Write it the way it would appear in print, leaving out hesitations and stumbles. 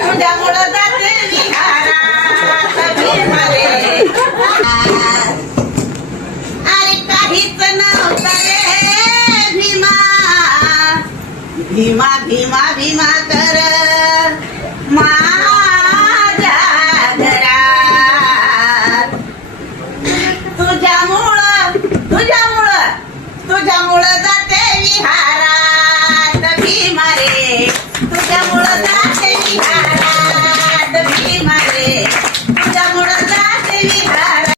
तुझ्यामुळं जाते विहारात भीमा रे. अरे काहीच नव्हतं रे भीमा, भीमा भीमा भीमा कर मा